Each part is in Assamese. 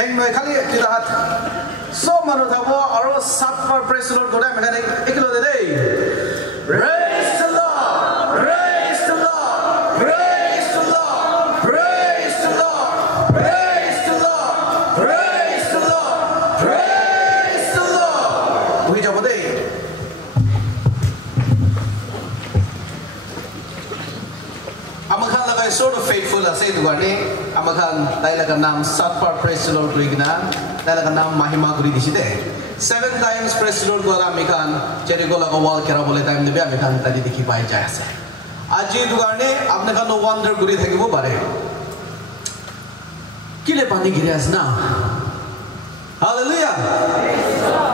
Hang noi khali kilahat. So manu thabo aro sat par praise the Lord kore mekane eklo de dei. Praise the Lord. Praise the Lord. Praise the Lord. Praise the Lord. Praise the Lord. Praise the Lord. Praise the Lord. Ui jabo dei. Amakhan laga sort of faithful ase dugani amakhan dailaga nam sat par praise the Lord gina dailaga nam mahima guri diside 7 times praise the Lord gola amikhan Jericho laga wall kera bole time debe amikhan tadi dikhi pai jay ase aji dugani apne khan wonder guri thakibo pare kile pani giri ase na hallelujah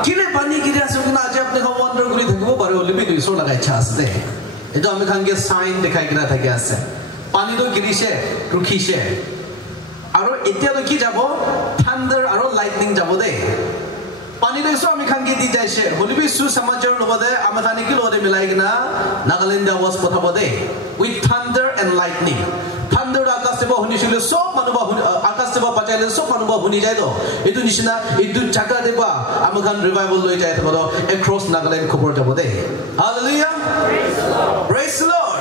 kile pani giri ase gina aji apne khan wonder guri thakibo pare olibi du so laga ichha ase eto amikhan ge sign dekhai gina thaki ase pani do girise rukhise aro etia do ki jabo thunder aro lightning jabo de pani do so amikhan ge di jaise holibi su samachar lobode amikhan ki lode milai gina Nagaland was pothabode with thunder and lightning thunder akasteba hunishile so manuba akasteba pachaile so manuba huni jai do etu nishina etu chaka deba amikhan revival loi jai thabo across Nagaland khobor jabo de hallelujah praise the Lord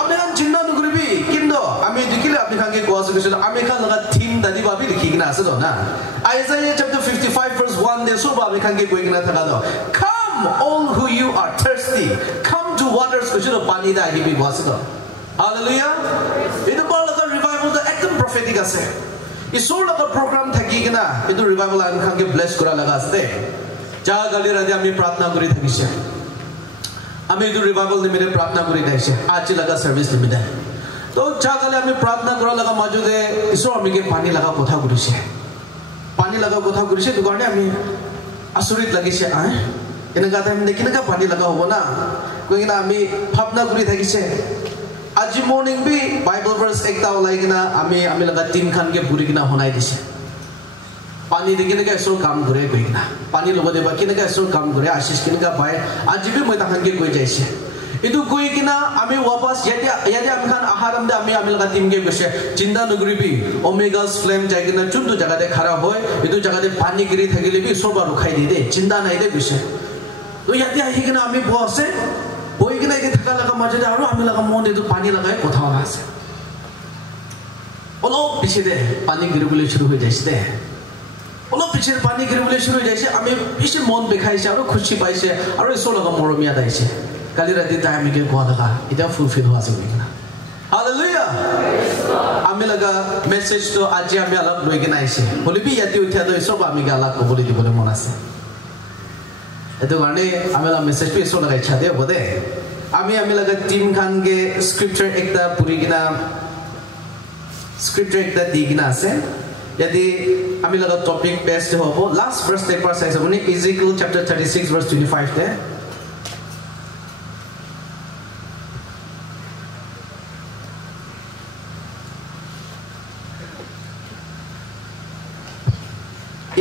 amikhan jinna nugribi kindo ami dikile amikhan ge koas gishila amikhan laga theme dadi babi likhigina ase do na Isaiah chapter 55 verse 1 de so ba amikhan ge koigina thaka do come all who you are thirsty come to waters gishilo pani da hibi was do hallelujah it is all the revival the ekdam prophetic ase is all of the program thakigina it revival amikhan ge bless kora laga ase ja gali radi ami pratna kori thakise আমি ಇದು ರಿವೈವಲ್ ನಿಮಿದೆ ಪ್ರಾರ್ಥನಾ করি দাইছে আজ লাগা সার্ভিস নিমিদে তো জাগালে আমি প্রার্থনা করা লাগা মাজুদে ঈশ্বর আমিকে পানি লাগা কথা করিছে পানি লাগা কথা করিছে তো কারণে আমি আচরিত লাগিছে এনেকা টাইম নেকিনকা পানি লাগা হবো না কইনা আমি ভাবনা করি থাকিছে আজি মর্নিং বি বাইবেল ভার্স একটা লাইগনা আমি লাগা তিন খানকে বুড়ি কিনা হনাই দিছে पानी देखने का ऐसा काम करे कोई ना पानी लोगों ने बाकी ने का ऐसा काम करे आशीष किन का भाई आज भी मैं ताकन के कोई जैसे itu कोई कि ना आमी वापस यदि आमी खान आहार हमदे आमी लगा टीम के गसे चिंता नगरी भी ओमेगास फ्लेम जाके ना चुन तो जगह दे खराब होए itu जगह दे पानी गिरी थकेले भी सोबा रुखाई दे चिंता नहीं दे गसे तो यदि आही कि ना आमी बसे बोई कि ना के थका लगा मजे दे आरो आमी लगा मोन दे तो पानी लगाए कोथा वाला से ओलो पीछे दे पानी गिरी बोले शुरू हो जाइसे दे ओलो पीछे पानी गिरी बोले शुरू हो जाइसे आमी पीछे मन बेखाइसे आरो खुशी पाइसे आरो इसो लगा मरमिया दाइसे काली राती टाइम के गोवा लगा इटा फुलफिल हुआ से ना हालेलुया आमी लगा मेसेज तो आज आमी अलग लई के नाइसे बोले भी यति उठा तो सब आमी के अलग को बोले दिबले मन आसे एतो गाने आमी ला मेसेज पे इसो लगा इच्छा दे बोदे आमी लगा टीम खान के स्क्रिप्चर एकता पूरी किना स्क्रिप्चर एकता दी किना आसे यदि आमी लगा टॉपिक पेस्ट होबो लास्ट वर्स टेक पर साइज होनी इजेकियल चैप्टर 36 वर्स 25 थे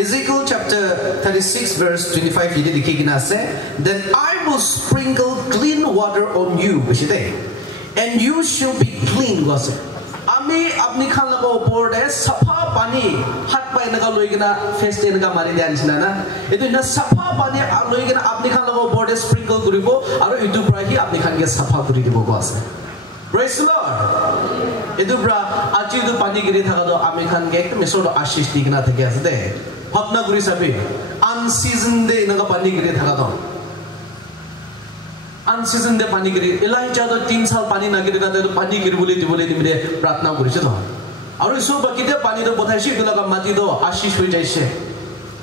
Ezekiel chapter 36 verse 25 ये लिखी गिना से then I will sprinkle clean water on you and you shall be clean gosse आमी अपनी खान लगा ऊपर दे सफा पानी हाथ पाए नगा लोइगना फेस दे नगा मारी दिया निचना ना इतो इना सफा पानी लोइगना अपनी खान लगा ऊपर दे स्प्रिंकल करिबो आरो इतो प्राय ही अपनी खान के सफा करि दिबो गोसे praise the Lord इतो ब्रा आजि इतो पानी गिरि थाका दो आमी खान के एकदम इसो आशीष दिगना थके आसे दे भावना करि साबि अनसीजन दे नगा पानी गिरि थाका दो अनसीजन दे पानी गिरि एलाइजा तो 3 साल पानी ना गिरि तो पानी गिरि बोले दिमिरे प्रार्थना करिसे तो आरो इसो बाकी दे पानी तो बथाइसे इतो लगा माटी दो आशीष हो जाइसे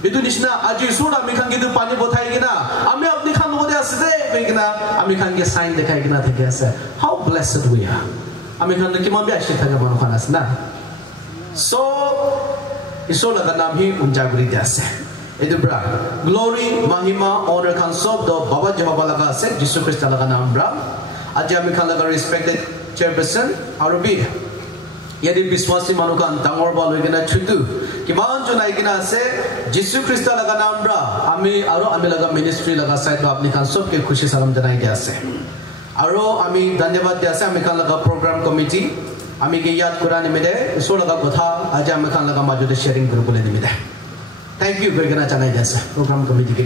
इतो निसना आज इसो आमी खान के तो पानी बथाइगिना आमी अपनी खान होदे आसे दे बेगिना आमी खान के साइन देखाइगिना थके आसे हाउ ब्लेस्ड वी आर आमी खान के किमान बे आशीष थाका बनो खान आसे ना सो इसो लगा नाम ही उनजागुरी दासे इदुब्रा ग्लोरी महिमा ऑनर खान सब दो बाबा जेहोवा लगा से यीशु ख्रिस्ट लगा नाम ब्रा आज आमी खान लगा रिस्पेक्टेड चेयरपर्सन आरबी यदि विश्वासी मानु खान डांगर बा लइगना छुटु किमान जनाइ गिना से यीशु ख्रिस्ट लगा नाम ब्रा आमी लगा मिनिस्ट्री लगा साइड अपनी खान सब के खुशी सलाम जनाइ दिया से आरो आमी धन्यवाद दिया से आमी खान लगा प्रोग्राम कमिटी আমি কে ইয়াদ করা নিমিদে ইসোর লাগা কথা আজ আমি খান লাগা মাজুদে শেয়ারিং করে বলে নিমিদে থ্যাংক ইউ বেগনা জানাই যাচ্ছে প্রোগ্রাম কমিটি কে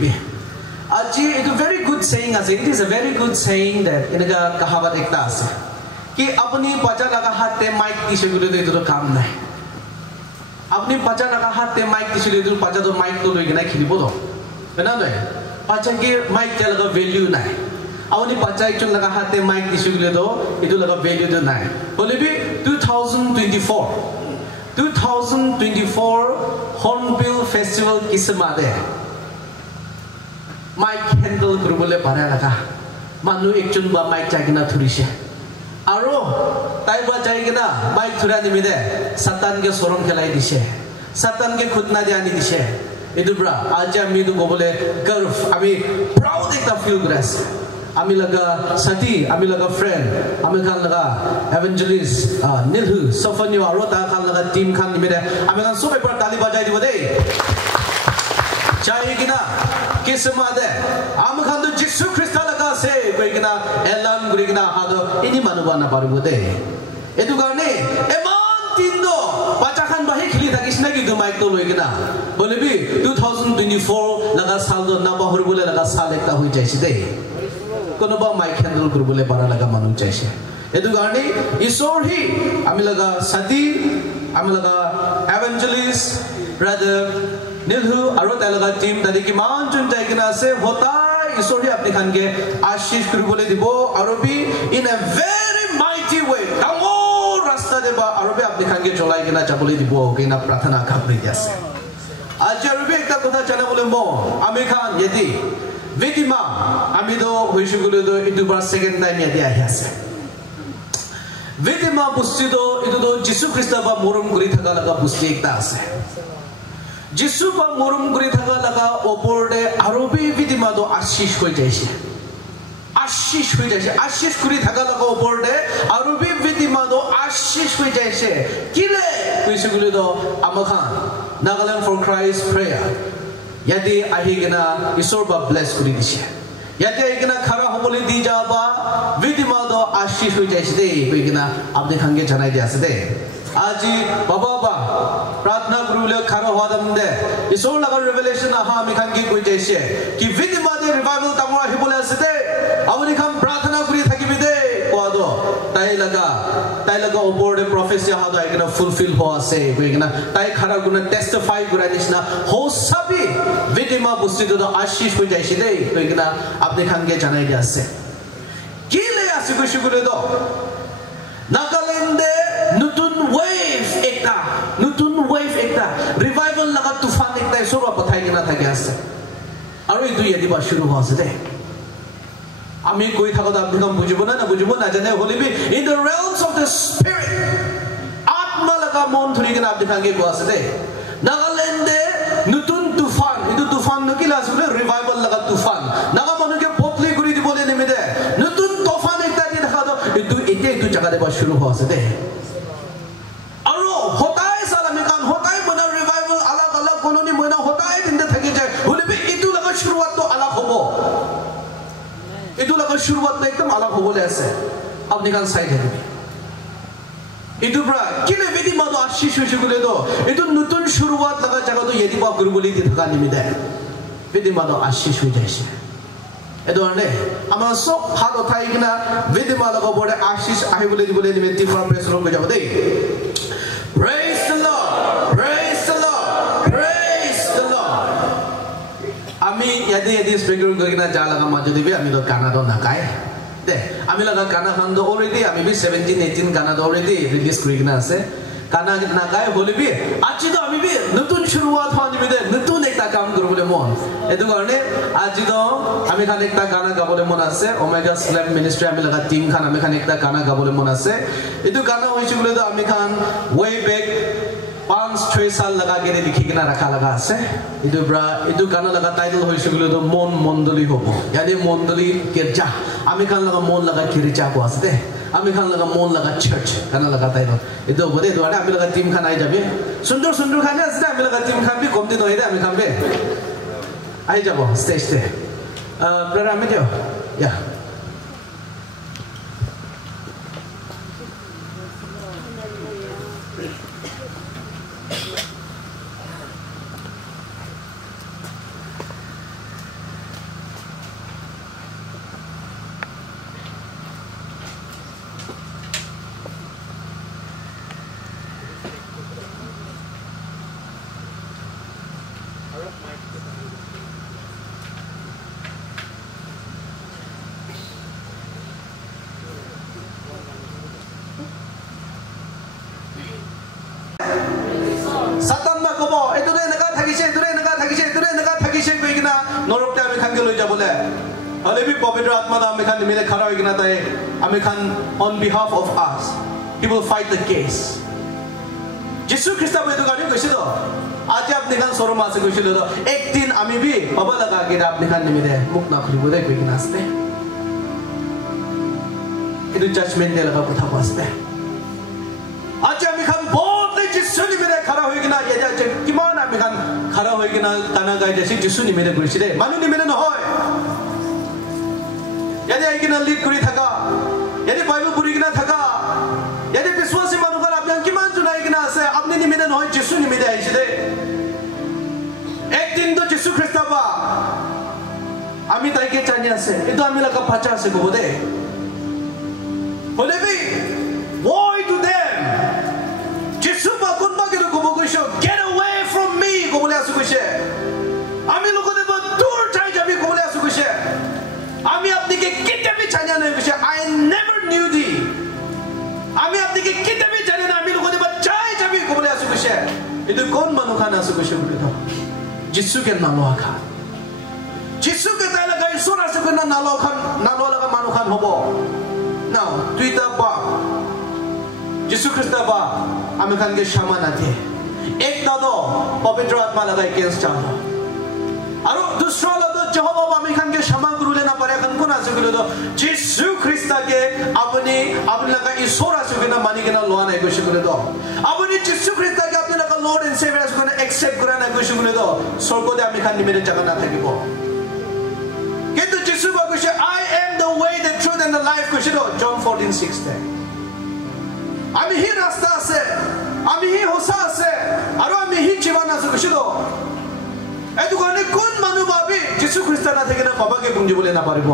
आज एक very good saying আছে it is a very good saying that इनका कहावत एकता আছে कि अपनी बच्चा लगा हाथ ते माइक दिसे गुले तो इधर काम नहीं अपनी बच्चा लगा हाथ ते माइक दिसे इधर बच्चा तो माइक तो लोग नहीं खिली बोलो है ना नहीं बच्चा के माइक के लगा वैल्यू नहीं अपनी बच्चा एक चुन लगा हाथ ते माइक दिसे गुले तो इधर लगा वैल्यू तो नहीं बोले भी 2024 हॉर्नबिल फेस्टिवल किस मादे माइक हैंडल करबले पारा लगा मानु एक चुन बा माइक चाहिए ना थोड़ी से आरो ताइबा चाहिए ना माइक थोड़ा निमिदे सतान के सोरम खेलाई दिशे सतान के खुद ना जानी दिशे इधर आज हम ये तो बोले गर्व अभी प्राउड एक ता फील ग्रेस अमी लगा साथी अमी लगा फ्रेंड अमी खान लगा एवेंजलिस्ट नीलहु सफन्यो आरो ता खान लगा टीम खान निमिदे अमी खान सुबह पर ताली बजाई दिवो दे चाहिए कि ना किस मादे आम खान तो जिसु ख्रिस्ता लगा से कोई कि ना एलान गुरी कि ना आदो इन्हीं मानुबाना पारुगो दे ये तो करने एमान तीन दो बच्चा खान बाही खिली था किसने की दो माइक तो लोग कि ना बोले भी 2024 लगा साल दो ना बाहर बोले लगा साल एक ता हुई चाहिए दे कोनो बा माइक हैंडल कर बोले पारा लगा मानु चाहिए ये तो करने ईश्वर ही आमी लगा सती आमी लगा एवेंजलिस्ट ब्रदर नीलहु आरो तालगा टीम दादी की मान चुन जाए कि ना से होता ईश्वर ही अपने खान के आशीष कर बोले दिबो आरो भी इन अ वेरी माइटी वे तमो रास्ता देबा आरो भी अपने खान के चलाई कि ना चाबले दिबो कि ना प्रार्थना खापरी जैसे आज आरो भी एक कथा चला बोले मो आमी खान यदि विदिमा आमी दो होइसु गुले दो इदु बार सेकंड टाइम यदि आया से विदिमा बुस्ती दो इदु दो जिसु ख्रिस्ट बा मोरम गुरी थका लगा बुस्ती एकता आसे जिसु बा मोरम गुरी थका लगा ऊपर दे आरोबी विदिमा दो आशीष हो जाइए आशीष हो जाइए आशीष गुरी थका लगा ऊपर दे आरोबी विदिमा दो आशीष हो जाइए किले कुछ गुले दो अमखान नागालैंड फॉर क्राइस्ट प्रेयर यदि आहिगना ईश्वर बा ब्लेस गुरी दिशे यदि आहिगना खरा हो बोले दी जाबा विदिमा दो आशीष हो जाइए दे कोईगना आपने खांगे जनाई दिया से दे आज बाबा प्रार्थना गुरुले खारो होदम दे ईश्वर लगा रेवलेशन आहा मिखान की कोई जैसे कि विदिमा दे रिवाइवल तमरा ही बोले से दे अवनी खान प्रार्थना गुरी थकी भी दे कोदो ताई लगा ऊपर दे प्रोफेसी हादो आइकना फुलफिल हो आसे कोईगना ताई खरा गुना टेस्टिफाई गुरा निशना हो सभी विदिमा बुस्ती दो आशीष हो जैसे दे कोईगना आपने खान के जनाई दिया से किले आसे कुछ गुले दो नागालैंड नूतन वेव एकता रिवाइवल लगा तूफान एकता इशोर बताई ना था क्या से और ये तो यदि बात शुरू हुआ से दे आमी कोई था को तो आप दिखाम बुझबो ना जाने होली भी in the realms of the spirit आत्मा लगा मौन थोड़ी के ना आप दिखांगे को आसे दे नागालैंड नूतन तूफान इधर तूफान नकिला सुने रिवाइवल लगा तूफान नागा मनु के पोतली गुरी दी बोले नहीं मिले नूतन तूफान एकता दी दिखा दो इतु जगह दे बात शुरू हुआ से दे शुरुआत में एकदम अलग हो बोले ऐसे अब निकाल साइड है इधर ब्रा किले विधि मादो आशीष विषय गुले दो इधर नूतन शुरुआत लगा जगह तो यदि बाप गुरु बोली थी थका नहीं मिले विधि मादो आशीष हो जाए इधर ने हमारा सब हाथ उठाई कि ना विधि मादो को बोले आशीष आही बोले नहीं मिलती फॉर प्रेस लोग जाओ दे praise the Lord आमी यदि स्पीकर करके जा लगा मजा दिवे आमी तो गाना तो ना गाए दे आमी लगा गाना खान तो ऑलरेडी आमी भी 17-18 गाना तो ऑलरेडी रिलीज करके ना से गाना ना गाए बोले भी आज तो आमी भी नतून शुरुआत होने में दे नतून एक ता काम कर बोले मोन ये तो करने आज तो आमी खान एक ता गाना गा बोले मोन आसे ओमेगा स्लैम मिनिस्ट्री आमी लगा टीम खान आमी खान एक ता गाना गा बोले मोन आसे ये तो गाना हुई चुके तो आमी खान way back 5-6 साल लगा के लिखी के ना रखा लगा से इधर गाना लगा टाइटल हो चुके तो मन मंडली हो यानी मंडली गिरजा आमी खान लगा मन लगा गिरजा को आसे आमी खान लगा मन लगा चर्च गाना लगा टाइटल इधर बोले तो आमी लगा टीम खान आई जाबे सुंदर खाने आसे आमी लगा टीम खान भी कम दिन होइदे आमी खान बे आई जाबो स्टेज पे ब्रदर आमी दियो या Satan ma kobo etore naga thakise begina norokte ami khan ke loi jabole hole bi pavitra atma da ami khan nimile khara hoigina tai ami khan on behalf of us he will fight the case Jesus Christ abu etu gani koise to aaj apni khan sorom ase koise to ek din ami bi baba laga ke apni khan nimile muk na khuli bodai begina aste etu judgment de laga kotha aste aaj ami khan जिसुनी मेरे खरा होएगी ना ये जाचे किमान आमी खान खरा होएगी ना ताना गाय जैसे जिसुनी मेरे गुरुशी दे मानुनी मेरे न होए यदि आएगी ना लीड करी थका यदि बाइबल पूरी की ना थका यदि विश्वासी मानु कर आप यहाँ किमान चुनाएगी ना ऐसे आपने नहीं मेरे न होए जिसुनी मेरे आइशी दे एक दिन तो जिसु ख्रिस्ता बा आमी ताई के चानिया से इतो आमी लगा पाचा से को दे बोले भी woe to them get away from me komole asu koise ami logo de dur chai jabi komole asu koise ami apni ke kite bhi chanya nahi koise I never knew thee ami apni ke kite bhi chanya na ami logo de chai jabi komole asu koise edu kon manu khana asu koise bole to jisu ke nalo akha jisu ke ta laga isura se na nalo laga manu khan hobo now twitter ba जिसु ख्रिस्ट बा आमी खान के क्षमा नाथे एक दादो पवित्र आत्मा लगा अगेंस्ट चालो और दूसरा दादो यहोवा आमी खान के क्षमा गुरुले ना परे खान कोना से गुरुले दो जिसु ख्रिस्ट के अपनी लगा ईश्वर से के ना मानी के ना लोआ ना कुछ गुरुले दो अपनी जिसु ख्रिस्ट के अपनी लगा लॉर्ड एंड सेवियर से के एक्सेप्ट करा ना कुछ गुरुले दो स्वर्ग दे आमी खान मेरे जगह ना থাকিব কিন্তু जिसु बा कुछ I am the way the truth and the life कुछ दो John 14:6 আমি হি রাস্তা আছে আমি হি হোসা আছে আর আমি হি জীবন আছে কইছিল এতু কারণে কোন মানুষ ভাবি যিশু খ্রিস্ট না থেকে না বাবাকে বুঝি বলে না পারিব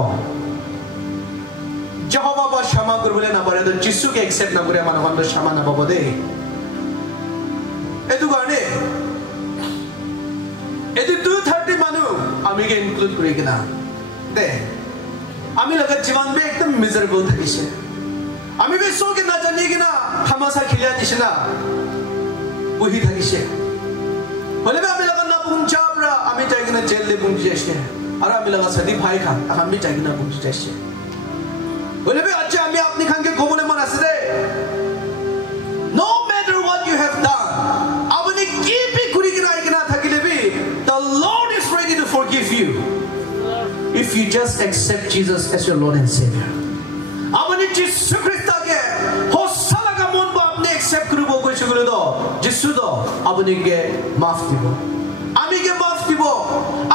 যহোবা বা ক্ষমা করবে বলে না পারে তো যিশুকে অ্যাকসেপ্ট না করে মানুষ আমরা ক্ষমা না পাবো দে এতু কারণে এতু 230 মানুষ আমিকে ইনক্লুড করে কিনা দে আমি লাগা জীবন বে একদম মিজারেবল থাকিছে আমি বে সোকে না জানি কিনা থামাসা খিলিয়া দিছিনা ওহি থাকিছে বলে আমি লাগা না পুঞ্জাবরা আমি যাই কিনা জেল লে পুঞ্জি আসে আর আমি লাগা সদি ভাই খান আমি যাই কিনা পুঞ্জি আসে বলে আচ্ছা আমি আপনি খানকে গোবলে মান আছে রে no matter what you have done আপনি কি বি করি কিনা কিনা থাকিলে B the Lord is ready to forgive you if you just accept Jesus as your Lord and Savior আপনি যিশু খ্রিস্টকে হোসালাকা মন বা আপনি অ্যাকসেপ্ট করব কইছে বলে দাও যিশু দাও আপনিকে maaf দিব আমিকে maaf দিব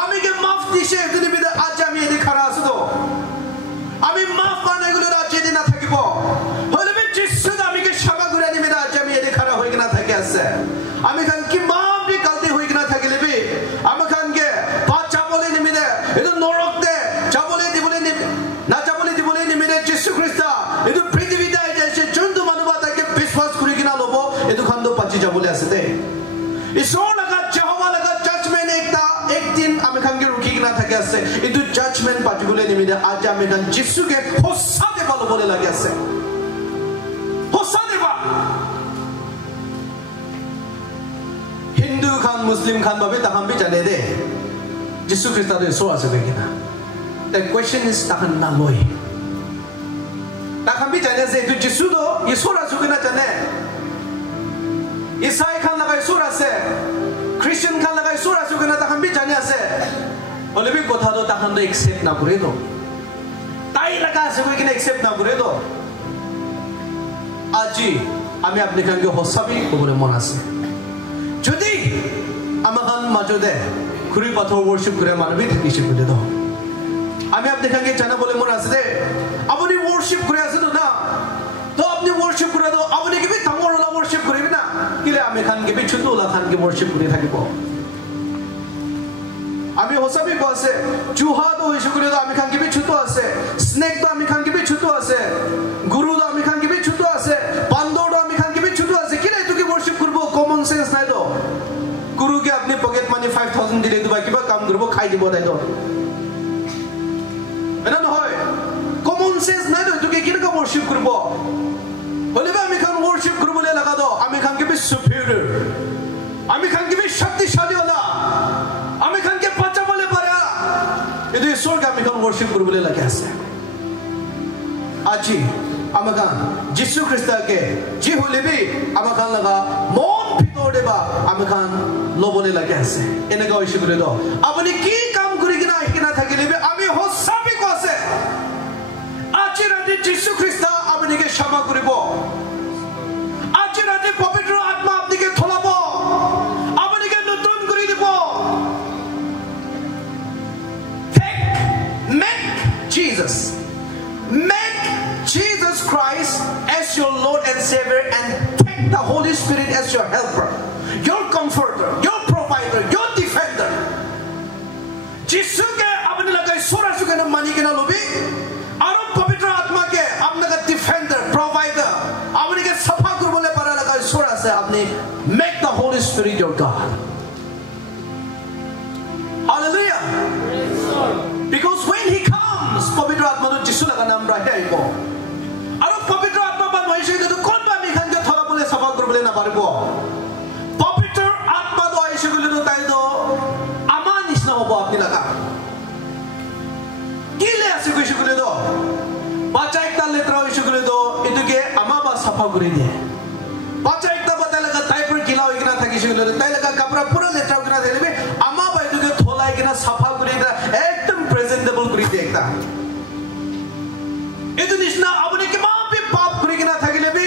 আমিকে maaf দিছে যদি বিদে আজ আমি এদি খারা আছে তো আমি maaf বানাই গুলো আজ এদি না থাকিব হলে বি যিশু আমিকে ক্ষমা করে দিবে আজ আমি এদি খারা হই কিনা থাকে আছে আমি খান কি maaf বি গলতি হই কিনা থাকিলে বি আমি খানকে বাচ্চা বলে নিমি দে এতো নরক দে চাবলে দিবলে নিমি না চাবলে দিবলে নিমি দে যিশু খ্রিস্ট এতো পৃথিবী দাই যাচ্ছে জন্তু মানবতাকে বিশ্বাস করি কিনা লব এতো খান্দ পাচি যাবলে আছে দে ঈশ্বর লাগা যহোবা লাগা জাজমেন্ট একদিন আমি খানকে রুকি কিনা থাকে আছে এতো জাজমেন্ট পাটিগুলে নিমি দে আজ আমি খান যিশুকে হোসা দে ভালো বলে লাগে আছে হোসা দেবা হিন্দু খান মুসলিম খান ভাবে তাহাম বি জানে দে যিশু খ্রিস্ট তো ঈশ্বর আছে কিনা the question is tahan na loy tahan bi jane se tu jisu do isura sukina jane isai khan laga isura se christian khan laga isura sukina tahan bi jane ase bole bi kotha do tahan do accept na kore do tai laga se koi kina accept na kore do aji ami apni khan ke hosabi kobole mon ase jodi amakan majode khuri pathor worship kore manbi thakise bole do আমি আপনি খানকে জানা বলে মন আছে আপনি ওয়ার্শিপ করে আছে তো না তো আপনি ওয়ার্শিপ করে দাও আপনি কি তামরলা ওয়ার্শিপ করবে না কিলে আমি খানকে বি ছোটলা খানকে ওয়ার্শিপ করে থাকিব আমি হোসাবি কইছে জুহা তো হইছে করে দাও আমি খানকে বি ছোট আছে স্নেক তো আমি খানকে বি ছোট আছে গুরু তো আমি খানকে বি ছোট আছে বান্দর তো আমি খানকে বি ছোট আছে কিলে তুই কি ওয়ার্শিপ করব কমন সেন্স নাই তো গুরু কে আপনি পকেট মানি 5000 দিলে শিকাই দিব তাইতো এনা নহয় কমন সেন্স নাই তো কি কিনকা worship করব বলিবা আমি খান worship করবলে লাগা দাও আমি খান কে superior আমি খান কে শক্তিশালী হলা আমি খান কে বাঁচা বলে পারা এতো ঈশ্বর কে আমি খান worship করবলে লাগে আছে আজি আমাখান যিশু খ্রিস্টকে জি হলিবি আমাখান লাগা মন ভিতরে বা আমাখান লবলে লাগে আছে এনেকা হইছে করে দাও আপনি কি কাম করি কিনা কিনা থাকিলিবি আমি হসাবি কছে আজি রাতে যিশু খ্রিস্ট আপনাকে ক্ষমা করিব আজি রাতে পবিত্র আত্মা আপনাকে থলাব আপনাকে নতুন করে দিব make Jesus Christ as your Lord and Savior and take the Holy Spirit as your helper, your comforter, your provider, your defender. Jesus ke apne lagai sura suke na mani ke na lobi aro pavitra atma ke apne ka defender, provider apne ke safa kurbole para lagai sura se apne make the Holy Spirit your God. Hallelujah. Because when he comes pavitra atma to Jesus laga naam rahe aibo aro pavitra atma ba noise to kon ba mi khan ke thola bole safa kurbole na paribo pavitra atma do aise gole to tai do ama nisna hobo apni laga gile ase ko ise gole do bacha ekta letra ise gole do etu ke ama ba safa kori diye bacha ekta bata laga tai par gila hoi kina thaki ise gole do tai laga kapra pura letra kina delibe ama ba etu ke thola kina safa kori da ekdam presentable kori diye ekta etu nisna apni ke ma pe paap kori kina thakile bi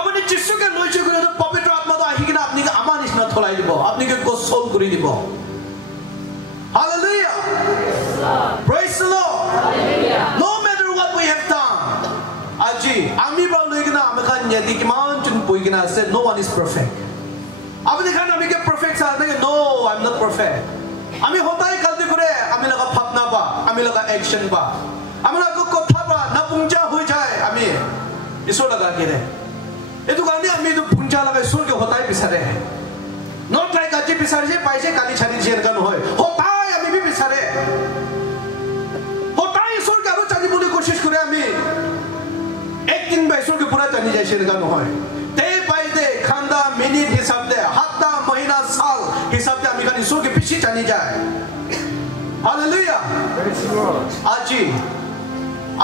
apni jisu ke loise kore do pavitra atma do ahi kina apni ke ama nisna tholai dibo apni ke gosol kori dibo hallelujah praise the Lord hallelujah no matter what we have done aji ami ba loi kina amkhan yadi kiman chun poi kina ase no one is perfect apni khan ami ke perfect sa nahi no I'm not perfect ami hotai galti kore ami laga bhabna ba ami laga action ba আমরা কো কথা বা না পুঞ্জা হই যায় আমি ঈশ্বর লাগা গেলে এতো কারণে আমি তো পুঞ্জা লাগা ঈশ্বরকে হতাই বিচারে নট লাইক আজি বিচারে যে পাইছে কালি ছাড়ি যে এরকম হয় হতাই আমি বি বিচারে হতাই ঈশ্বরকে আরো জানি বলে কোশিশ করে আমি একদিন বা ঈশ্বরকে পুরা জানি যায় সেরকম হয় তে পাইতে খান্দা মিনিট হিসাব দে হাত্তা মহিনা সাল হিসাব দে আমি কানি ঈশ্বরকে বেশি জানি যায় হালেলুয়া আজি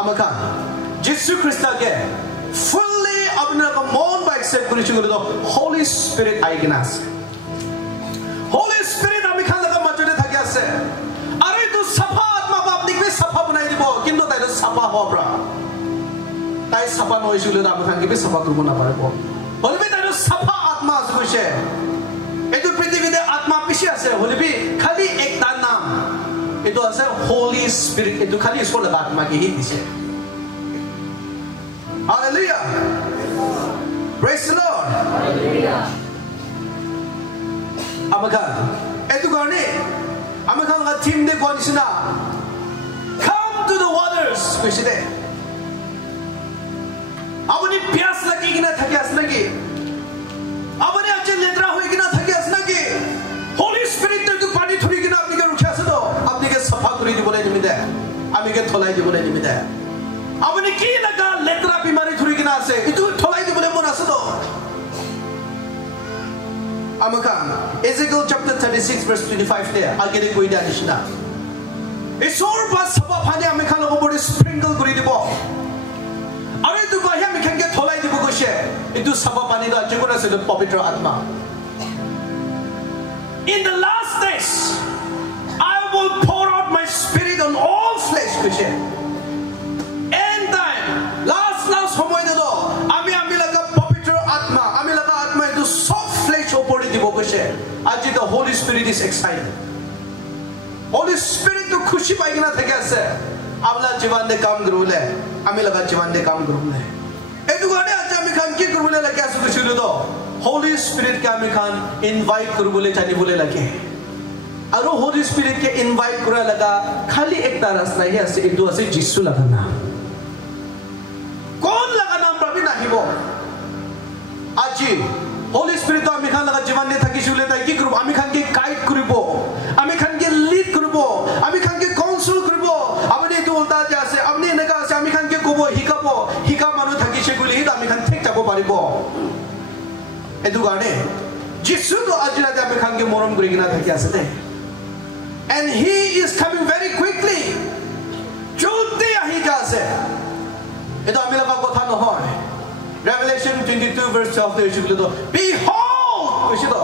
আমাখান যিশু খ্রিস্টকে fully আপনার মন বা accept করেছি করে দাও Holy Spirit আইগিনা আছে Holy Spirit আমি খান লাগা মধ্যে থাকি আছে আরে তো সাফা আত্মা আপনি কে সাফা বানাই দিব কিন্তু তাই তো সাফা হবরা তাই সাফা নয় শুলে আমি খান কে সাফা করব না পারবো বলবি তাই তো সাফা আত্মা আছে কইছে এতো পৃথিবীতে আত্মা বেশি আছে বলবি খালি একটা নাম itu asa Holy Spirit itu khali ishwar laga atma ke hi dise hallelujah praise the Lord hallelujah amakan etu garne amakan ga team de konisna come to the waters kushide apni pyas lagi kina thaki asna ki apni ache letra hoi kina thaki asna ki Holy Spirit to pani thuri kina apni ke rukhe ase to সাফা করে দিবলে নিমিতে আমি কে থলাই দিবলে নিমিতে আপনি কি লাগা লেত্রা বিমারি ধরি কিনা আছে ইতু থলাই দিবলে মন আছে তো আমাকান Ezekiel chapter 36 verse 25 তে আগে কই দিয়া নিছিনা ঈশ্বর বা সাফা ফানি আমি খান উপরে স্প্রিংকল করে দিব আরে তু বাহি আমি খানকে থলাই দিব কইছে ইতু সাফা পানি দা যেকোন আছে পবিত্র আত্মা in the last days I will pour out my spirit on all flesh kushe end time last homoy do ami laga pavitra atma ami laga atma itu soft flesh opore dibo kushe aji the Holy Spirit is excited Holy Spirit to khushi pai kina thake ase abla jiban de kaam karule ami laga jiban de kaam karule etu gane aja ami khan ki karule lage ase kushe do Holy Spirit ke ami khan invite karule chani bole lage আৰু Holy Spirit কে ইনভাইট কৰা লাগা খালি একটা রাস্তা হে আছে এটো আছে যিশু লাগা নাম কোন লাগা নাম ভাবি নাহিব আজি Holy Spirit তো আমি খান লাগা জীবন নে থাকি শুলে তাই কি করব আমি খান কে গাইড করব আমি খান কে লিড করব edu garne Jisu to ajira te ami khange morom kuri kina thaki ase te and he is coming very quickly joldi ahi jase edu ami laga kotha nohoy Revelation 22 verse 12 te shikle to behold kishito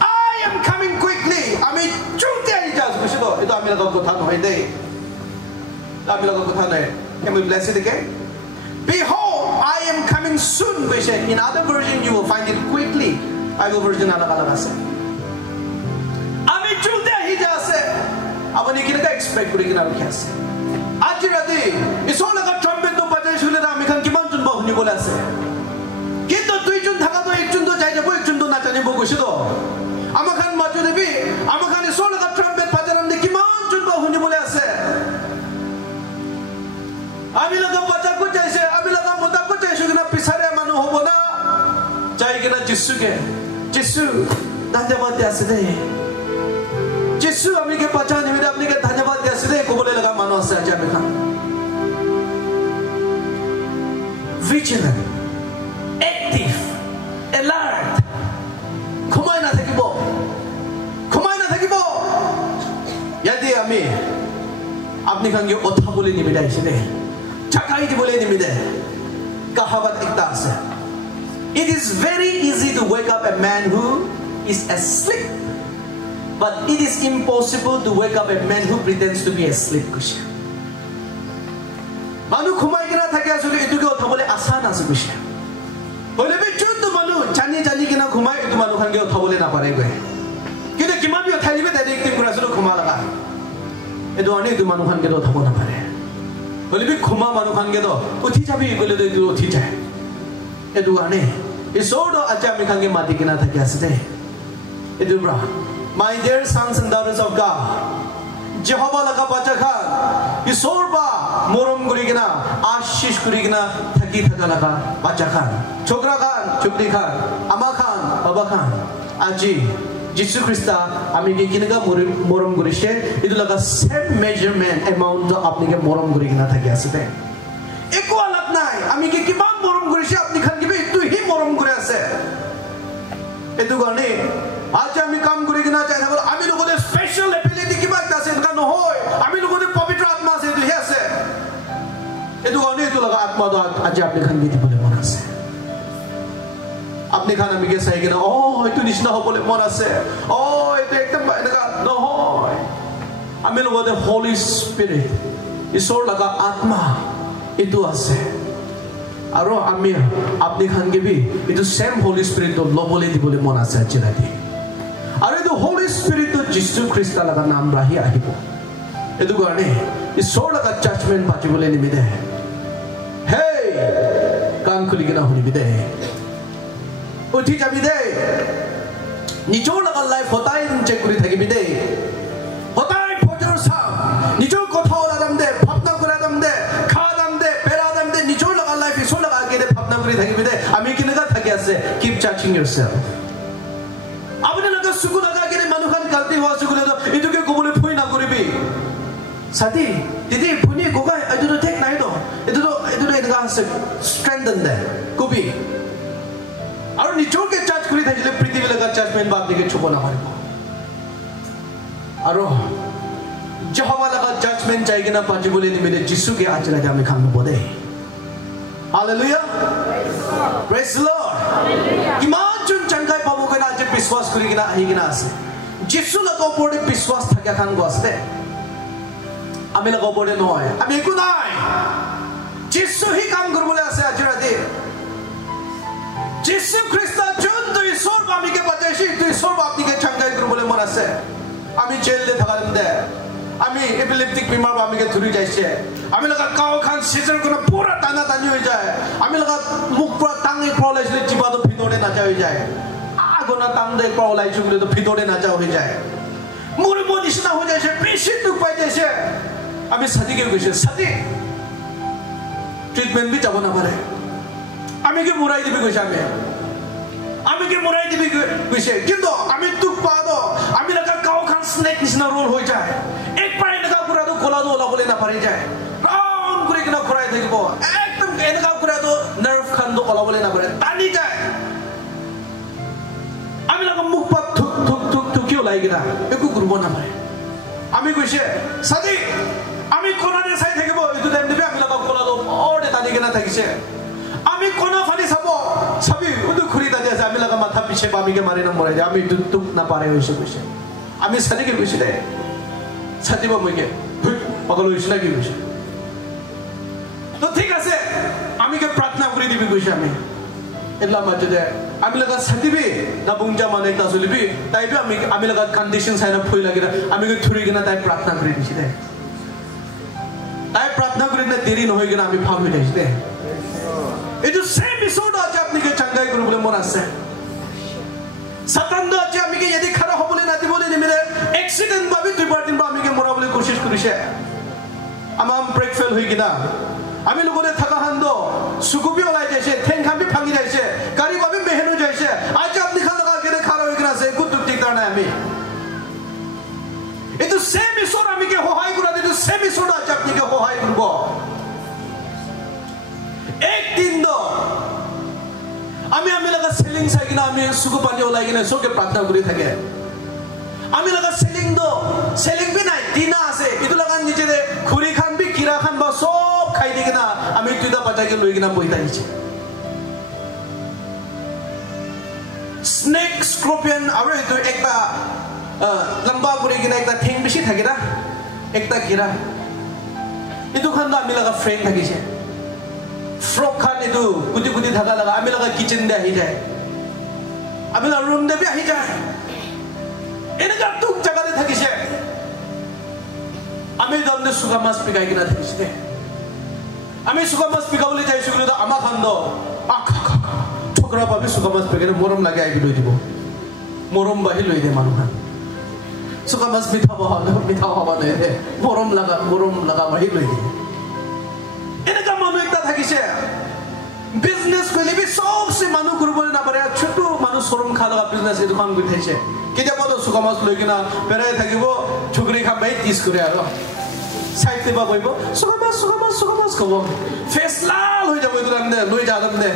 I am coming quickly ami joldi ahi jase kishito edu ami laga kotha nohoy de ami laga kotha nahi can we bless it again behold I am coming soon in other version you will find it quickly Bible version alag-alag ase ami joldi ahi jase abani kinaga expect kuri kina rakhi ase aji rati iso laga trumpet to bajai shule na ami khan kiman jun ba huni bola ase kintu dui jun thaka to ek jun to jai jabo ek jun to na jani bo gushido ama khan maju debi ama khan iso laga trumpet bajaram de kiman jun ba huni bola ase ami laga baja ko jaise ami laga mota ko jaise na pisare manu hobo na jai kina Jisu ke Jisu धन्यवाद दे आसे दे Jisu ami ke baja nimide apni ke धन्यवाद दे आसे दे ko bole laga manu ase aja me khan vigilant active alert khomai na thakibo yadi ami apni khan ke otha bole nimide aise de chakai di bole nimide kahavat ekta ase It is very easy to wake up a man who is asleep, but it is impossible to wake up a man who pretends to be asleep. Manu khumai kina thake asule itu ke othabole asan ase kusha. Bole be chuntu manu chani kina khumai itu manu khan ke othabole na pare goe. Kile kiman bi othali be dade ektim kura asule khuma laga. Edu ani itu manu khan ke othabo na pare. Bole be khuma manu khan ke to uthi jabi bole to itu uthi jay. Edu ane isodo acha mi khange mati kina thaki asite edu bra my dear sons and daughters of God Jehovah laga bacha khan isorba morom guri kina ashish guri kina thaki thaka laga bacha khan chokra khan chukri khan ama khan baba khan aji Jisu Krista ami ke kinaga morom guri she edu laga same measurement amount to apni ke morom guri kina thaki asite eko alat nai ami ke kiman morom guri she apni khan ke tu hi morom guri ase edu gane aaj ami kam guri kina chai na ami logode special ability kiba ta ase ka no hoy ami logode pavitra atma se tu hi ase edu gane tu laga atma do aaj apni khan ke bole mon ase apni khan ami ke sai kina oh etu nishna ho bole mon ase oh etu ekdam enaka no hoy ami logode Holy Spirit isor laga atma itu ase aro ami apni khan ke bi itu same Holy Spirit to lobole di bole mon ase achirati aro itu Holy Spirit to Jisu Krista laga naam rahi ahibo edu gane isor laga judgment pati bole nimide hey kan khuli gina huni bide uthi jabi de nijor laga life hotai check kuri thaki bide hotai phojor sa nijor kotha ola dam de bhapna kora dam de ami kinaga thaki ase keep judging yourself apni laga suku laga kene manu khan galti hoa suku la itu ke kobole phoi na koribi sati didi phuni goga edu to take nai do edu to enga ase strengthen there kobi aru nichor ke judge kori thakile prithvi laga judgment ba apni ke chobo na paribo aru Jehovah laga judgment chai kina paji bole ni mere Jisu ke achira jame khan bode Hallelujah. Praise the Lord. Kiman jun changkai babu kana je biswas kuri kina ahi kina ase. Jisu la ko pore biswas thakya khan go ase. Ami la ko pore no hoy. Ami ku nai. Jisu hi kam korbole ase ajira de. Jisu Krista jun tu isor ba ami ke bajashi tu isor ba apni ke changkai korbole mon ase. Ami jail le thakalam de. আমি এপিলেপটিক বিমার বা আমিকে ধরি যাইছে আমি লাগা কাও খান সিজার কোন পুরা টানা টানি হয়ে যায় আমি লাগা মুখ পুরা টাঙ্গে প্রলাইলে জিবা তো ভিতরে নাচা হয়ে যায় আগোনা টাঙ্গে প্রলাই চুগলে তো ভিতরে নাচা হয়ে যায় মুরে মনিসনা হয়ে যাইছে বেশি দুঃখ পাই যাইছে আমি সাদিকে কইছে সাদি ট্রিটমেন্ট বি যাব না পারে আমি কি মুরাই দিবি কইছে আমি কি মুরাই দিবি কইছে কিন্তু আমি দুঃখ পাবো আমি লাগা কাও খান স্নেক নিসনা রোল হয়ে যায় एक पारे नगा कुरा तो कोला दो ओला बोले ना पारे जाए राउंड करे कि ना खुराई देखबो एकदम एनगा कुरा तो नर्व खान दो ओला बोले ना पारे तानी जाए ওলাই গিনা একো কৰিব নাপায় আমি কৈছে সাদি আমি কোনাৰে চাই থাকিব ইটো টাইম দিবি আমি লগক কোনালো অৰে তানি গিনা থাকিছে আমি কোনা ফানি চাবি উদু খুৰি দাদি আছে আমি লগা মাথা পিছে বামিকে মাৰি নমৰাই দে আমি দুক না পারে হৈছে কৈছে আমি সাদিকে কৈছে দে সাদিব মইকে পাগল হৈছে লাগি কৈছে তো ঠিক আছে আমি কে প্ৰাৰ্থনা কৰি দিবি কৈছে আমি এলা মাঝে আমি লগা সাদিবি না বুঞ্জা মানে তা চলিবি তাইবি আমি লগা কন্ডিশন সাইনা ফুই লাগি আমি কে থুৰি কিনা তাই প্ৰাৰ্থনা কৰি দিছে দে তাই প্ৰাৰ্থনা কৰি না দেৰি নহয় কিনা আমি ভাব হৈ যাইছে দে এটো সেম এপিসোড আছে আপনি কে চাঙ্গাই করব বলে মন আছে সাতান দো আছে আমি কে যদি খারাপ হবলে না দিবলে নিমিলে অ্যাক্সিডেন্ট ভাবে দুইবার দিন আমি কে মরা বলে কোশিশ করিছে আমাম ব্রেক ফেল হই কিনা আমি লগরে থাকা হান্দ সুকুবি ওলাই যাইছে ঠেং খাবি ভাঙি যাইছে গাড়ি ভাবে মেহেনো যাইছে আজ আপনি খান লাগা কে খারাপ হই কিনা সে গুড ঠিক না আমি এটো সেম এপিসোড আমি কে সহায় করা দিতো সেম এপিসোড আছে আপনি কে সহায় করব एक दिन दो আমি লগা সেলিং চাই কিনা আমি সুকু পানি ওলাই কিনা সকে প্রার্থনা কৰি থাকে আমি লগা সেলিং দো সেলিং বি নাই দিনা আছে ইটো লগা নিচে দে খুরি খান বি কিরা খান বা সব খাই দি কিনা আমি তুইদা পাটাকে লই কিনা বইতা নিচে স্নেক স্কর্পিয়ন আৰু এটো একটা লম্বা কৰি কিনা একটা থিং বেশি থাকে না একটা কিরা ইটো খান আমি লগা ফ্রেন্ড থাকিছে फ्रॉक खान इदु कुटी कुटी धागा लगा आमी लगा किचन दे आही जाए आमी लगा रूम दे भी आही जाए एनका तुक जगह दे থাকিছে आमी दमने सुगा मास पिकाई किना থাকিছে आमी सुगा मास पिकावले जाइछु गुलो आमा खान दो आखा ठोकरा पाबे सुगा मास पिकाने मरम लागे आइ लई दिबो मरम बाहि लई दे मानु खान सुगा मास मिठा हवा दे मरम लगा बाहि लई दे এনেকা মানুহ একটা থাকিছে বিজনেস কইলে বি সবসে মানুহ করবলে না পারে ছোট মানুহ শরম খা লাগা বিজনেস এ দোকান গইথাইছে কেতিয়া বলো সুকামাস লই কিনা বেরাই থাকিব ছুকরি খাবাই টিস করে আর সাইতে বা কইব সুকামাস কব ফেস লাল হই যাব দুরান দে লই যাদম দে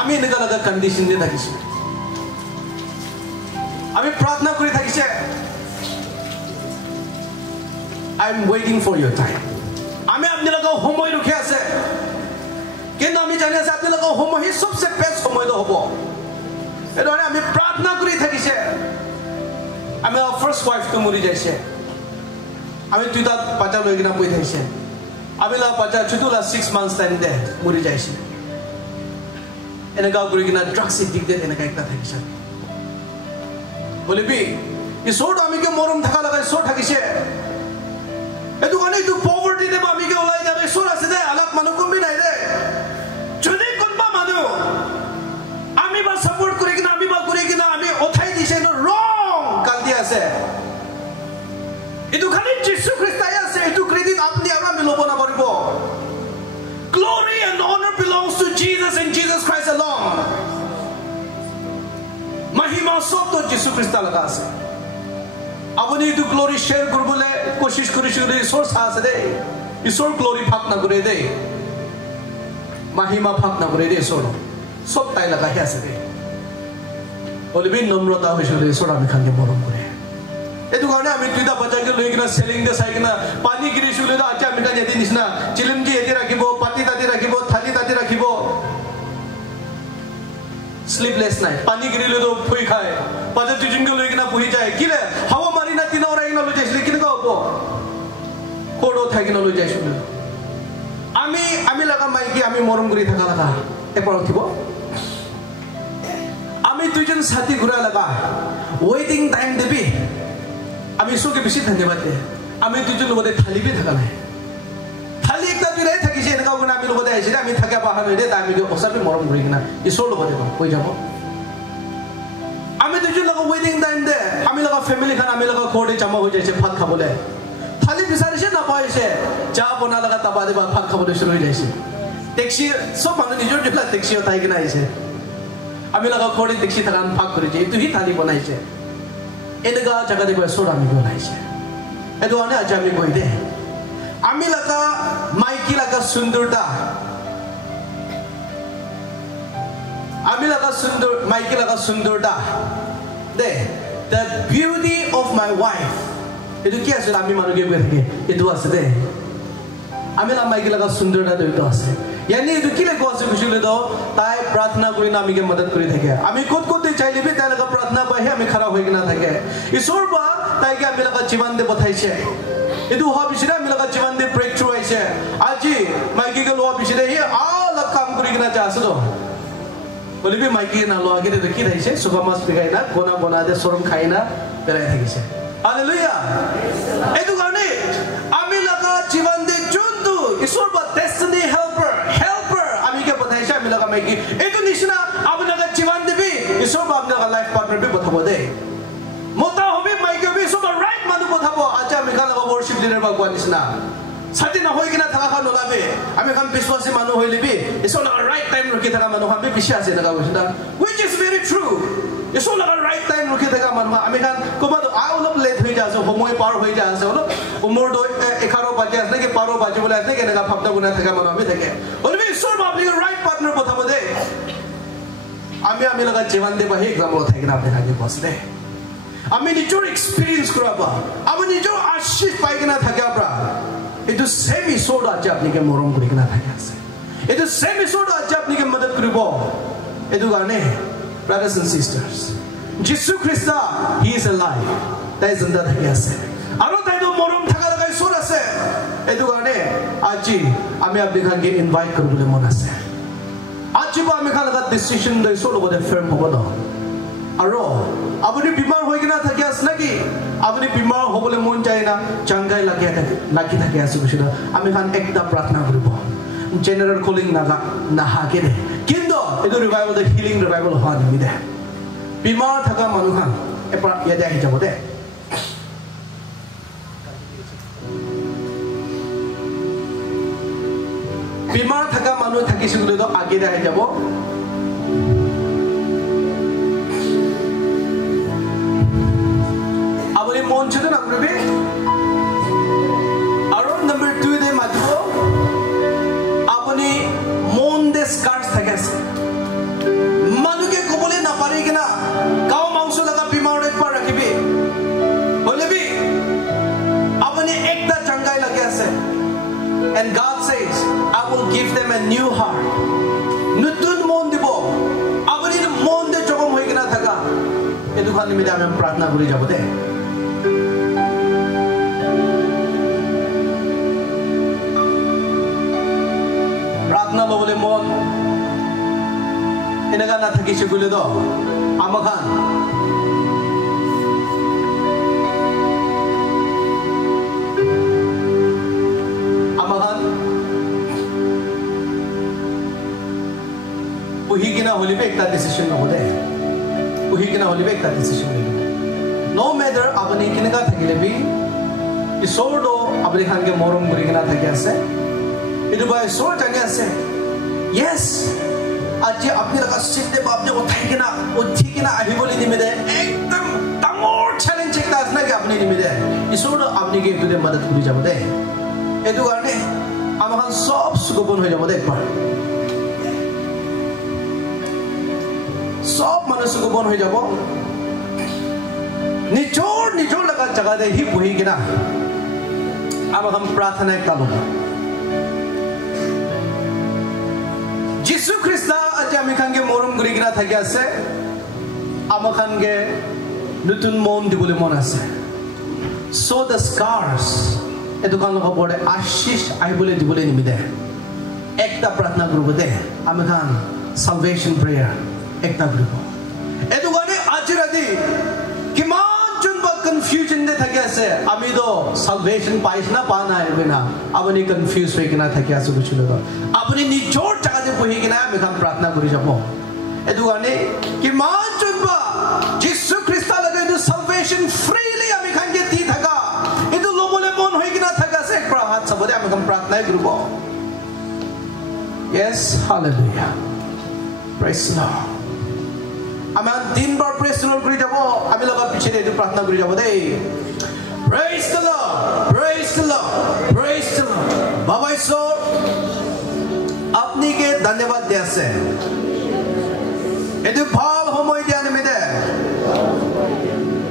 আমি এনেকা লাগা কন্ডিশন দে থাকিছে আমি প্রার্থনা করি থাকিছে I'm waiting for your time. আমি আপনি লগা সময় রুখে আছে কিন্তু আমি জানি আছে আপনি লগা সময় হি সবচেয়ে বেস্ট সময় হব এদরে আমি প্রার্থনা করি থাকিছে আমি ফার্স্ট ওয়াইফ তো মরি যাইছে আমি দুইটা বাচ্চা লই কিনা বই থাইছে আমি লা বাচ্চা চুতুলা 6 মান্থস টাইম দে মরি যাইছে এনেকা করি কিনা ড্রাগস এডিক্টেড এনেকা একটা থাকিছে বলিবি ই সোট আমি কে মরম থাকা লাগাই সোট থাকিছে এটো কানে তো পভার্টি দে আমি কে ওলাই যাবে সোর আছে দে আলাপ মানু কমবি নাই দে যদি কোনবা মানু আমি বা সাপোর্ট করে কিনা আমি ওঠাই দিছে নো রং কালদি আছে এটো খালি যিশু খ্রিস্ট আছে এটো ক্রেডিট আপনি আমরা মিলব না পারব glory and honor belongs to Jesus and Jesus Christ alone মহিমা সব তো যিশু খ্রিস্ট লাগা আছে আপনি তো গ্লোরি শেয়ার করবলে কোশিশ করিস ঈশ্বর আছে দে ঈশ্বর গ্লোরি ভাগ না করে দে মহিমা ভাগ না করে দে ঈশ্বর সব তাই লাগা আছে দে বলবি নম্রতা হইছিল ঈশ্বর আমি খানকে মরম করে এটো কারণে আমি দুইটা বাচ্চাকে লই কিনা সেলিং দে চাই কিনা পানি গিরি শুলে আচ্ছা মিটা যেদি নিছনা চিলিমজি এদি রাখিব পাতি তাতি রাখিব থালি তাতি রাখিব sleepless night pani giri le do phui khai paje tujin go loi kina puhi jai kile hawa mari na tina ora ina lo jaisle kine ko opo kodo thai kina lo jaisle ami laga mai ki ami morom guri thaka laga ekbar thibo ami duijon sathi gura laga waiting time debi ami soke beshi dhanyabad de ami duijon logode thali bi thaka nai thali ekta dirai থাকিছে এনেকা কোনা আমি লগতে আইছে আমি থাকা পাহা নই দে আমি ওসাবি মরম করি কিনা ঈশ্বর লগতে কই যাব আমি দুজন লগ ওয়েডিং টাইম দে আমি লগ ফ্যামিলি খান আমি লগ কোডে জমা হই যাইছে ভাত খাবলে থালি বিচারিছে না পাইছে চা বনা লাগা তাবা দেবা ভাত খাবলে শুরু হই যাইছে ট্যাক্সি সব মানুষ নিজর জলা ট্যাক্সি তাই কিনা আইছে আমি লগ কোডে ট্যাক্সি থাকান ভাগ করে যে তুই থালি বনাইছে এনেকা জায়গা দেব ঈশ্বর আমি বনাইছে এতো আনে আজ আমি কই দে আমি লাগা মাইকি লাগা সুন্দরতা Ami laga sundor, maiki laga sundorta. De, the beauty of my wife. Itu kia sudah ami manusia berke. Itu asal de. Ami laga maiki laga sundorta itu asal. Yani itu kile kau asal kucing itu. Tai pratna kuri nami ke madad kuri thake. Ami kot de cahili be tai laga pratna bahe ami khara hoigi na thake. Isor ba tai ke ami laga jiwan de bathai che. Itu hab isira ami laga jiwan de breakthrough hai che. Aji maiki ke loa isira hi all kam kuri kena jasa do. Boleh be maiki na loa ke de kira ise suka mas pikai na gona de sorum khai na berai thake che. Hallelujah. Itu kane ami laga jiwan de juntu isor ba destiny helper ami ke bathai che ami laga maiki. Itu nisna ami laga jiwan de bi isor ba ami laga life partner bi bathabo de. Mota hobi maiki bi isor ba right manu bathabo acha ami khan laga worship leader ba kwa nisna. Sati na hoy kina thaka khan olabe ami khan biswasi manu hoile bi isor laga right time rukhi thaka manu khan bi bishas naga busna, which is very true. Isor laga right time rukhi thaka manu ami khan koba to a olop late hoi jaso homoy par hoi jaso olo umur do 11 baje asne ke 12 baje bole asne ke naga phapta guna thaka manu ami thake olbi isor ba apni right partner bothabo de ami laga jiwan de ba he exam lo thake na apni khage bosde ami nijor experience koraba ami nijor ashish pai kena thake apra. Itu same isor aja apni ke morom kuri kena thake ase. Itu same isor aja apni ke madad koribo. Itu garne brothers and sisters. Jesus Christ he is alive. Tai zinda thake ase. Aro tai do morom thaka laga isor ase. Itu garne aji ami apni khan ke invite koribole mon ase. Aji ba ami khan laga decision do isor logode firm hobo do. Aro apuni bimar hoi kena thake ase naki apuni bimar hobole mon jai na changai lagi thake ase kushida ami khan ekta pratna koribo general calling naga naha ke de kindo edu revival the healing revival ha nimi de bimar thaka manu khan epra yade hi jabo de bimar thaka manu thaki sigule do age de hi jabo. Abone mon chute na kurbe aro number 2 de madbo abone mon de scars thake manu ke kobole na pare kina kaw mangso laga bimar ek par rakhibe bole bi abone ekta changai lage ase and God says I will give them a new heart nutun mon dibo abone mon de jogom hoi kina thaka edu khani mi ame pratna kori jabo de. Pratna lobole mon inaga na thaki sigule do amakhan uhi kina holibe ekta decision hode uhi kina holibe ekta decision no matter apni kinaga thakile bi isor do apni khan ke morom kuri kina thaki ase itu ba isor jage ase yes aji apni laga sitte ba apni uthai kina ahibole nimide ekdam tamor challenge ekta asna ke apni nimide isor do apni ke etu de madad kuri jabo de etu garne amakhan sob sugobon hoi jabo de ekbar sob manu sugobon hoi jabo nijor laga jaga de hi buhi kina amakhan prathana ekta lobo Jesus Christ aja amikhan ke morom guri kina thaki ase amakhan ke nutun mon dibole mon ase so the scars etu kan logo bode ashish aibole dibole nimide ekta pratna guru de amakhan salvation prayer ekta guru etu gane ajiradi kiman junba confusion de thaki ase ami do salvation pais na pa na bina abani confuse hoi kina thaki ase kuchilo do apni nijor jaga de bohi kina amikhan pratna kuri jabo etu gane kiman junba Jesus Christ lage do salvation freely amikhan ke di thaka etu lobole mon hoi kina thaka se ekra hat sabode amikhan pratna guru bo yes hallelujah praise the Lord aman din bar praise the Lord kuri jabo ami loga piche de pratna kuri jabo de praise the Lord praise the Lord praise the Lord baba Ishwar apni ke dhanyawad de ase Edu bhal homoy dia nimide.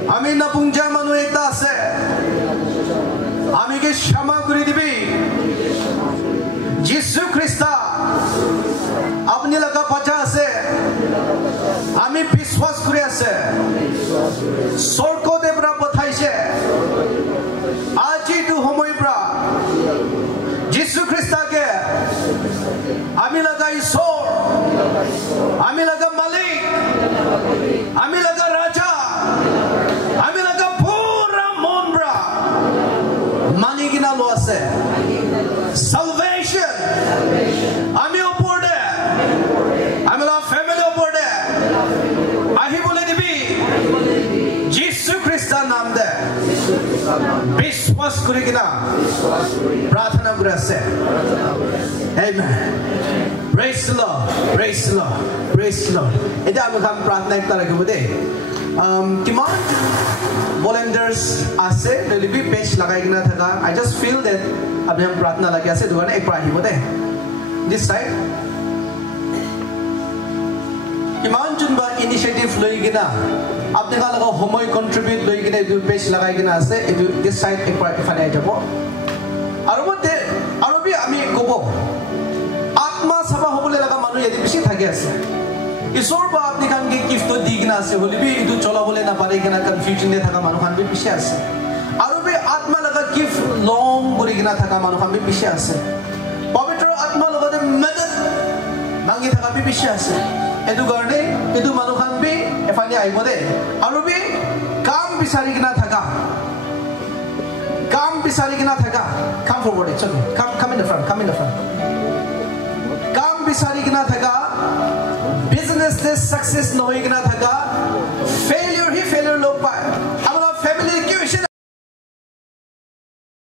Ami na pungja manu ekta ase. Ami ke shama kuri dibi. Jisu Krista apni laga pacha ase. Ami biswas kuri ase. Sorko debra pathaise. Aji tu homoy bra. Jisu Krista ke. Ami laga Isor. Ami laga Malik. Ami laga Raja. Ami laga pura monbra. Mani gina lo ase. Salvation. Ami upor de. Ami la family upor de. Ahi bole dibi. Jisu Krista naam de. Biswas kuri gina. Prathana kuri ase. Amen. Praise the Lord. Praise the Lord. Praise the Lord. Ito ang mga prathana ekta lagi bude. Kiman volunteers ase nalibi page lagay gina thaka. I just feel that abhi hum prathana lagi ase dugan ek prahi bude. This side. Kiman chunba initiative loi gina. Apne ka laga homoy contribute loi gina du page lagay gina ase. This side ek prahi fane jabo. Arobote arobi ami kobo. Atma sabha hobole laga manu yadi bishi thake ase. Isor ba apni kan ke gift to digna ase holi bi idu chola bole na pare gina confusion de thaka manu kan bi bishi ase. Aru bi atma laga gift long buri gina thaka manu kan bi bishi ase. Pavitra atma laga de madad mangi thaka bi bishi ase. Edu garne edu manu kan bi efani ai bode. Aru bi kam bisari gina thaka. Kam bisari gina thaka. Come forward, chalo. Come in the front. Come in the front. Kam bisari gina thaka. Business this success no igna thaka.